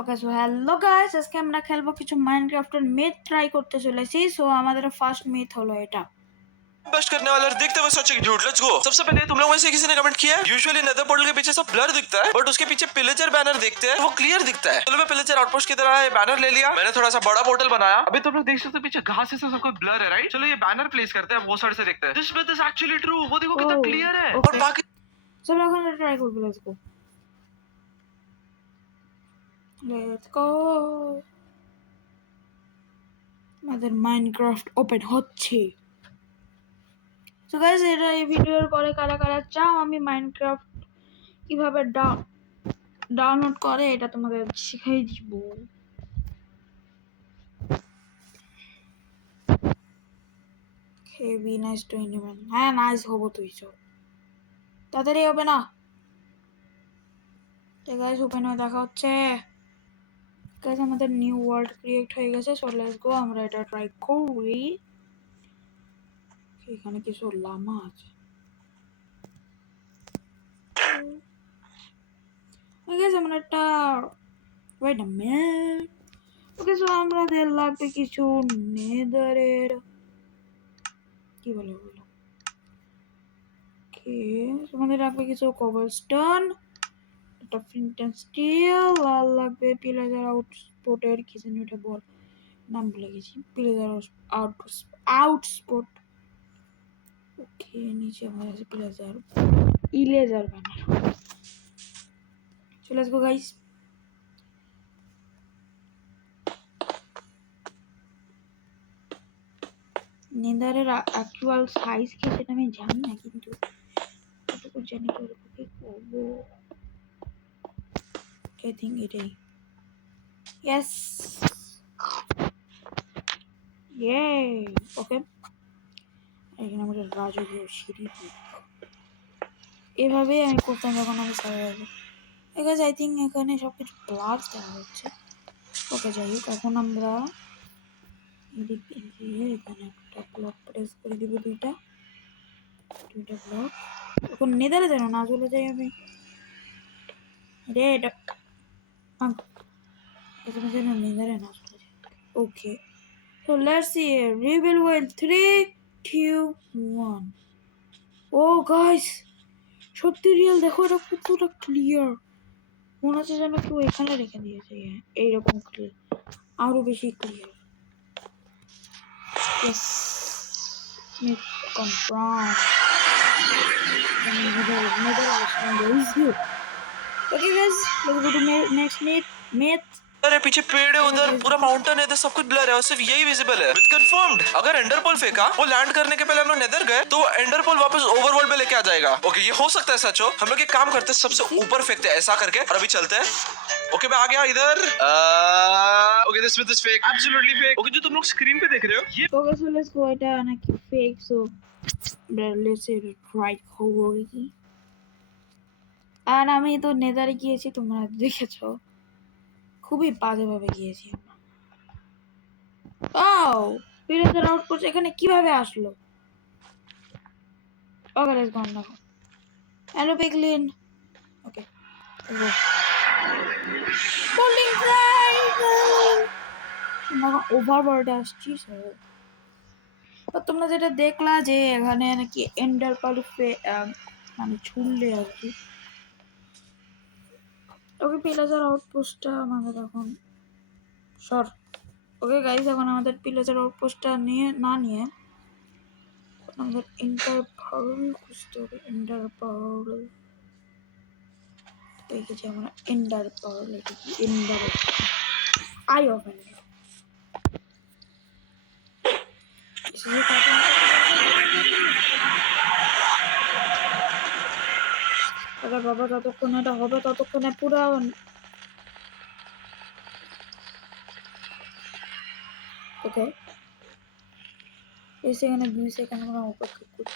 Okay so hello guys, আজকে আমরা খেলবো কিছু মাইনক্রাফটের মেথ ট্রাই করতে চলেছি। সো আমাদের ফার্স্ট মেথ হলো এটা। बस्ट करने वाला और देखते हुए सोचे झूठ लेट्स गो। सबसे पहले तुम लोगों में से किसी ने कमेंट किया यूजुअली नेदर पोर्टल के पीछे सब ब्लर दिखता है बट उसके पीछे पिलेजर बैनर देखते हैं वो क्लियर दिखता है। चलो मैं पिलेजर आउटपोस्ट की तरह बैनर ले लिया, मैंने थोड़ा सा बड़ा पोर्टल बनाया। अभी तुम लोग देख सकते हो पीछे घास से सबको ब्लर है राइट। चलो ये बैनर प्लेस करते हैं, वो साइड से देखते हैं। This math is actually true, वो देखो कितना Oh, क्लियर है। okay. और बाकी চলো এখন ট্রাই করবো। Let's go. আমাদের মাইনক্রাফট ওপেন হচ্ছে। সো গাইস, এটা এই ভিডিওর পরে কারা কারা চাও আমি মাইনক্রাফট কিভাবে ডাউনলোড করে এটা তোমাদের শিখাই দিব। Heavy nice 21। হ্যাঁ নাইস হবো, তুই চল তাড়াতাড়ি হবে না। ঠিক আছে, ওপেন হয়ে দেখা হচ্ছে। গাইস আমাদের নিউ ওয়ার্ল্ড ক্রিয়েট হয়ে গেছে। সো লেটস গো, আমরা এটা ট্রাই করি। এখানে কিছু লামা আছে। গাইস আমরা একটা wait a minute. Okay so আমাদের লাগবে কিছু নেদারের কি বলে বলো। ওকে আমাদের লাগবে কিছু কবলস্টোন, একটা ফ্লিন্ট এন্ড স্টিল, আর লাগবে পিলার আউটস্পটের কি জানি ওটা বল, নাম ভুলে গেছি। পিলার আউটস্পট। ওকে নিচে আমার আছে পিলার ইলেজার banner. So let's go guys. নেদারের অ্যাকচুয়াল সাইজ কি সেটা আমি জানি না, কিন্তু কতটুকু জানি কতটুকু কি করবো। আই থিঙ্ক এটাই। ইয়েস ইয়ে ওকে। এখানে আমাদের রাজকীয় সিঁড়ি এভাবেই আমি করতাম যখন আমি সার্ভাইভাল। ঠিক আছে, আই থিঙ্ক এখানে সব কিছু প্লাস দেওয়া হচ্ছে। ওকে যাই হোক, এখন আমরা এদিকে গিয়ে এখানে একটা ব্লক প্রেস করে দিব, দুইটা ব্লক। এখন নেদারে যেন না চলে যাই আমি। রে এটা এখানে যেন নেদারে না চলে যায়। Okay so let's see reveal well 3 2 1। Oh guys সত্যি রিয়েল, দেখো এটা কতটা ক্লিয়ার। মনে হচ্ছে যেন কেউ এখানে রেখে দিয়েছে। এইরকম ক্লিয়ার, আরো বেশি clear. Yes Smith confirmed. Another awesome guys. Okay guys, let's go to next myth. अरे पीछे पेड़ है, उधर पूरा माउंटेन है, इधर सब कुछ ब्लर है और सिर्फ यही विजिबल है। विथ कंफर्म्ड अगर एंडरपोल फेंका, वो लैंड करने के पहले हम लोग नेदर गए तो एंडरपोल वापस ओवरवर्ल्ड पे लेके आ जाएगा। ओके ये हो सकता है सच हो। हम लोग एक काम करते हैं, सबसे ऊपर फेंकते हैं ऐसा करके और अभी चलते हैं। ओके मैं आ गया इधर। Okay this with this fake absolutely fake. Okay जो तुम लोग स्क्रीन पे देख रहे हो ये Okay, so let's go এটা নাকি fake, so let's say try করি। আর আমি তো নেদারে গিয়েছি, তোমরা দেখেছো খুবই বাজেভাবে গিয়েছি আমরা। ও পিরিয়ডের আউটপুট এখানে কিভাবে আসলো? Okay let's go now. Hello piglin. Okay go বোলিং রাইড। আমরা ওভারবোর্ডে আসছি। তো তোমরা যেটা দেখলা যে এখানে নাকি এন্ডার পালুপে মানে ছুড়লে আর কি। ওকে পিলাজার আউটপোস্টটা আমাদের এখন সর। ওকে গাইস এখন আমাদের পিলাজার আউটপোস্টটা নিয়ে আমাদের এন্ডার পার্ল খুঁজতে হবে। এন্ডার পার্ল দেখেছি আমরা। এন্ডার পার্ল এটা কি? Endure I of endure. আরে বাবা, যতক্ষণ এটা হবে ততক্ষণে পুরো ওকে এই সেখানে 2 সেকেন্ড আমরা অপেক্ষা করি।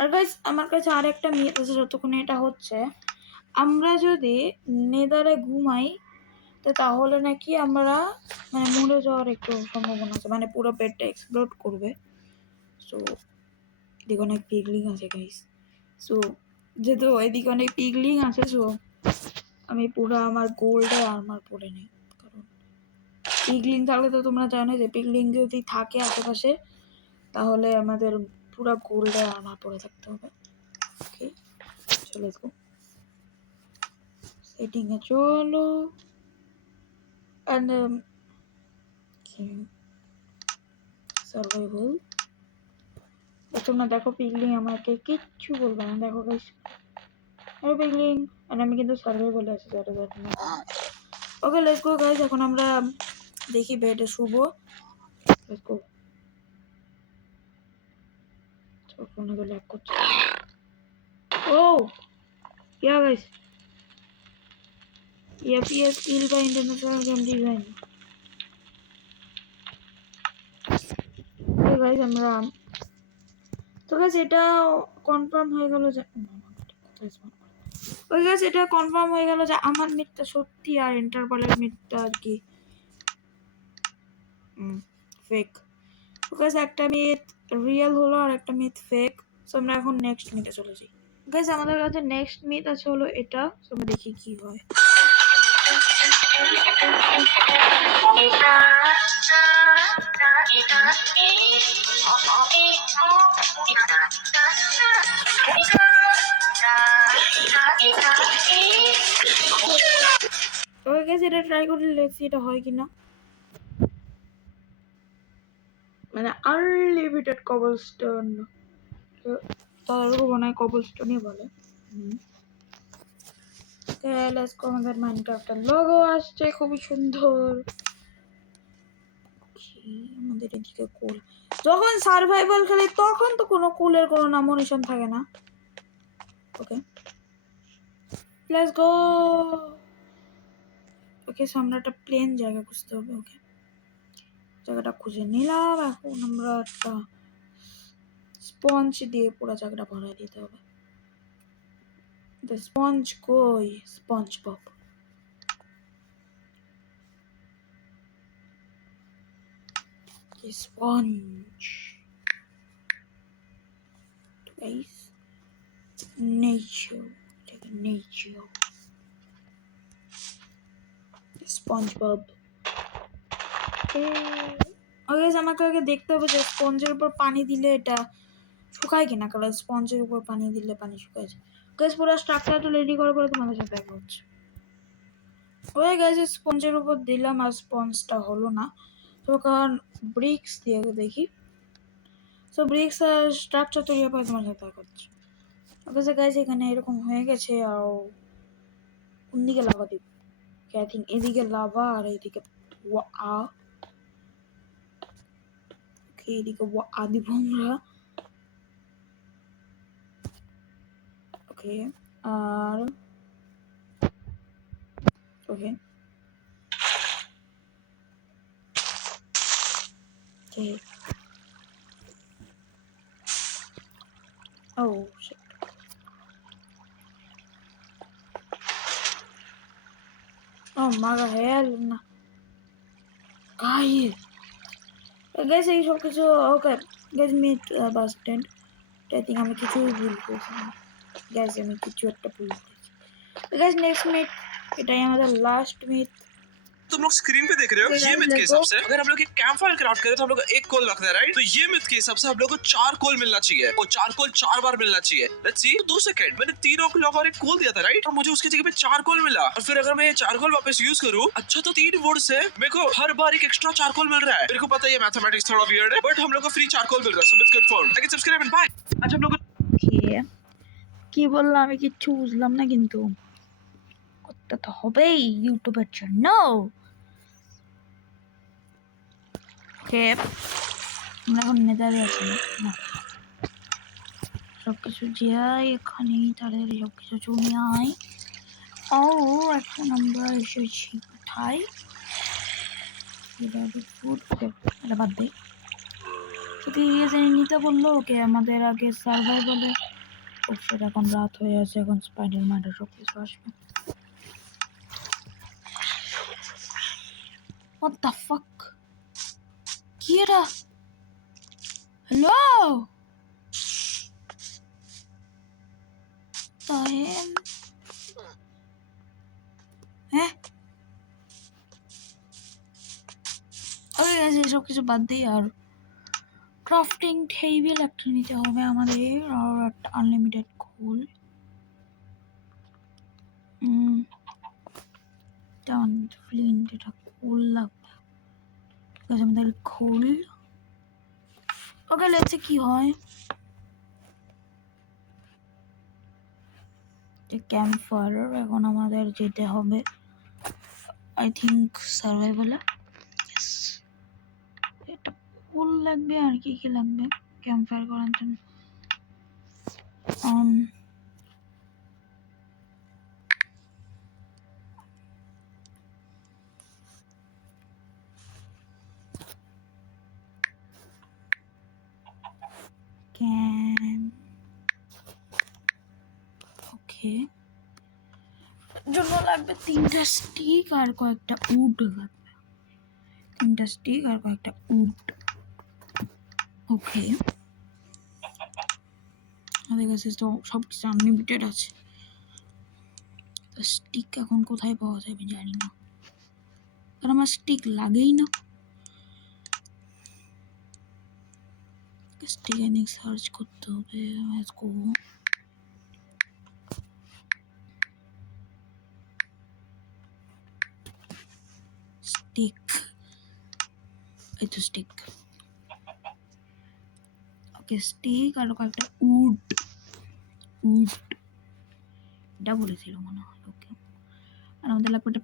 আর গাইস আমার কাছে আরেকটা মিথ আছে, যতক্ষণ এটা হচ্ছে আমরা যদি নেদারে ঘুমাই তো তাহলে নাকি আমরা মানে মরে যাওয়ার একটু সম্ভাবনা আছে, মানে পুরো পেটটা এক্সপ্লোড করবে। সো এদিকে অনেক পিগলিং আছে গাইস। সো যেহেতু এদিকে অনেক পিগলিং আছে, সো আমি পুরো আমার গোল্ডের আর্মার পরে নিই, কারণ পিগলিং থাকলে তো তোমরা জানো যে পিগলিং যদি থাকে আশেপাশে তাহলে আমাদের পুরো গোল্ডের আর্মার পরে থাকতে হবে। ওকে, চলে গো সেটিং এ চলো। অ্যান্ড সার্ভাইভাল, তোমরা দেখো পিগলিং আমাকে কিচ্ছু বলবে না, দেখো গাইস আরে পিগলিং, আর আমি কিন্তু সার্ভাইভালে আছি যারা যারা তোমরা। ওকে লেটস গো গাইস, এখন আমরা দেখি বেডে শুবো। Let's go. ফোনে তো ল্যাগ করছে। ও क्या guys, FPS kill by international game design. তো গাইস আমরা তো গাইস এটা কনফার্ম হয়ে গেল যে ওই গাইস এটা কনফার্ম হয়ে গেল যে আমার মিথটা সত্যি আর ইন্টারপলের মিথটা আর কি ফেক। তো গাইস একটা মিথ রিয়েল হলো আর একটা মিথ ফেক। সো আমরা এখন নেক্সট মিথে চলে যাই। গাইস আমাদের কাছে নেক্সট মিথ আছে হলো এটা, সো আমরা দেখি কি হয়। ওকে গাইস এটা ট্রাই করে দেখছি এটা হয় কিনা। মানে আনলিমিটেড কবলস্টোন, তাদেরকে মনে হয় কবলস্টোনই বলে। লেটস গো, আমাদের মাইনক্রাফটের লোগো আসছে খুবই সুন্দর। আমাদের এদিকে কুল, যখন সার্ভাইভাল খেলি তখন তো কোনো কুলের কোনো নামোনিশন থাকে না। ওকে লেটস গো। ওকে সামনে একটা প্লেন জায়গা খুঁজতে হবে। ওকে জায়গাটা খুঁজে নিলাম, এখন আমরা একটা স্পঞ্জ দিয়ে পুরো জায়গাটা ভরাই দিতে হবে। দ্য স্পঞ্জ কই, sponge Bob. Sponge guys, nature, take a nature SpongeBob। Guys আমাকে আগে দেখতে হবে যে স্পঞ্জের উপর পানি দিলে এটা শুকায় কিনা, কারণ স্পঞ্জের উপর পানি দিলে পানি শুকায় যায়। গাইস পুরো স্ট্রাকচারটা রেডি করার পরে তোমাদের সাথে দেখা হচ্ছে। ওই গাইস স্পঞ্জের উপর দিলাম আর স্পঞ্জটা হলো না, তো কারণ ব্রিক্স দিয়ে দেখি। সো ব্রিক্স আর স্ট্রাকচার তৈরি হওয়ার পরে তোমার সাথে দেখা হচ্ছে। ওকে গাইস এখানে এরকম হয়ে গেছে, আর কোন দিকে লাভা দিব? আই থিঙ্ক এদিকে লাভা আর এইদিকে ওয়া। ওকে এদিকে ওয়া দিব আমরা। ওকে আর okay oh shit. Oh my hell না গাইস, গাইস এই সব কিছু okay guys meet bus stand, I think আমি কিছু ভুল করেছি গাইস, আমি কিছু একটা ভুল করেছি গাইস। নেক্সট মিট, এটাই আমাদের লাস্ট মিট। तुम लोग स्क्रीन पे देख रहे हो, ये मिथ के हिसाब से अगर हम लोग एक कैंप फायर क्राफ्ट करें तो हम लोग को 1 कोल रखना है, राइट? तो ये मिथ के हिसाब से हम लोग को 4 कोल मिलना चाहिए, और 4 कोल 4 बार मिलना चाहिए। लेट्स सी, 2 सेकंड, मैंने 3 ओक और 1 कोल दिया था, राइट? और मुझे उसकी जगह पे 4 कोल मिला, और फिर अगर मैं ये 4 कोल वापस यूज करूं, अच्छा तो 3 वुड से मेरे को हर बार एक एक्स्ट्रा 4 कोल मिल रहा है। मेरे को पता है ये मैथमेटिक्स थोड़ा वियर्ड है, बट हम लोग को फ्री 4 कोल मिल रहा है, so it's confirmed. Like, subscribe and bye. अच्छा हम लोग কি বললাম আমি কিচ্ছু বুঝলাম না, কিন্তু করতে তো হবেই ইউটিউবের জন্য। ওকে আমরা এখন নেদারে আছি না, সবকিছু যাই এখানেই তাদের সবকিছু চলে আয়। ও এখন আমরা এসেছি কোথায়? ফুড, ওকে এটা বাদ দে। যদি নিতে বললো ওকে আমাদের আগে সার্ভাইভালে, সেটা এখন রাত হয়ে আছে, এখন স্পাইডার ম্যানের সব কিছু আসবে। What the fuck? কি এটা? হ্যালো তাহেন হ্যাঁ ওকে গেছে এসব কিছু বাদ দিয়ে আর ক্রাফটিং টেবিল একটা নিতে হবে আমাদের আর একটা আনলিমিটেড কোল ফ্লিন্ট এটা কোল লাগবে ঠিক আছে আমাদের কোল ওকে লেটস কি হয় ক্যাম্প ফায়ার এখন আমাদের যেতে হবে আই থিঙ্ক সার্ভাইভালে এটা কোল লাগবে আর কি কি লাগবে ক্যাম্প ফায়ার করার জন্য ক্যান ওকে জন্য লাগবে 3টা স্টিক আর কয়েকটা উড লাগবে 3টা স্টিক আর কয়েকটা উড ওকে আমাদের কাছে তো সব কিছু আনলিমিটেড আছে স্টিক এখন কোথায় পাওয়া যাবে জানি না কারণ আমার স্টিক লাগেই না স্টিক এনে সার্চ করতে হবে স্টিক এই তো স্টিক ওকে স্টিক আর কয়েকটা উড উড এটা বলেছিল মনে হয় ওকে আর আমাদের লাগবে একটা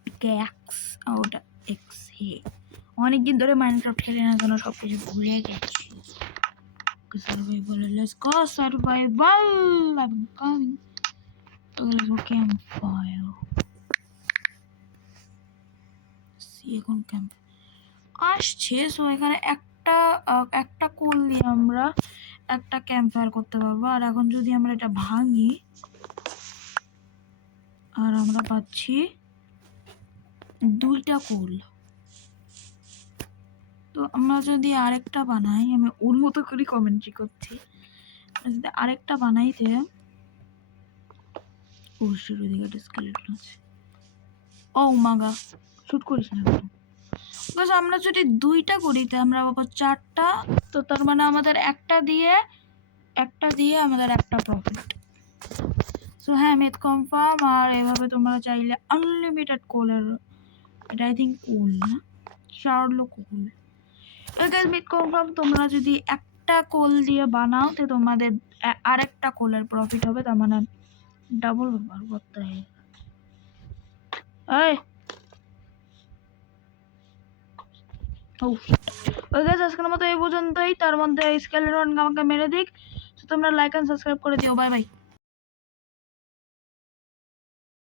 পিক্যাক্স ওটা এক্স হে অনেকদিন ধরে মাইনক্রাফট খেলে না জন্য সব কিছু ভুলে গেছি survival let's go survival I am coming let's go camp fire see এখন ক্যাম্প আসছে সো এখানে একটা কোল দিয়ে আমরা একটা ক্যাম্প ফায়ার করতে পারবো আর এখন যদি আমরা এটা ভাঙি আর আমরা পাচ্ছি 2টা কোল তো আমরা যদি আরেকটা বানাই আমি ওর মতো করে কমেন্ট্রি করছি যদি আরেকটা বানাইতে ও শুরু দিকে একটা স্কেলেটন আছে ও মাগা শুট করিস না বিকজ আমরা যদি 2টা করি তা আমরা পাবো 4টা তো তার মানে আমাদের একটা দিয়ে আমাদের একটা প্রফিট সো হ্যাঁ মেথ কনফার্ম আর এভাবে তোমরা চাইলে আনলিমিটেড কোলের এটা আই থিঙ্ক কোল না চারলো কোল গাইস মেথ কনফার্ম তোমরা যদি একটা কোল দিয়ে বানাও তো তোমাদের আরেকটা কোলের প্রফিট হবে তার মানে ডাবল ব্যাপার করতে হয় এই আজকের মতো এই পর্যন্তই তার মধ্যে স্কেলেটন আমাকে মেরে দিক তোমরা লাইক এন্ড সাবস্ক্রাইব করে দিও বাই বাই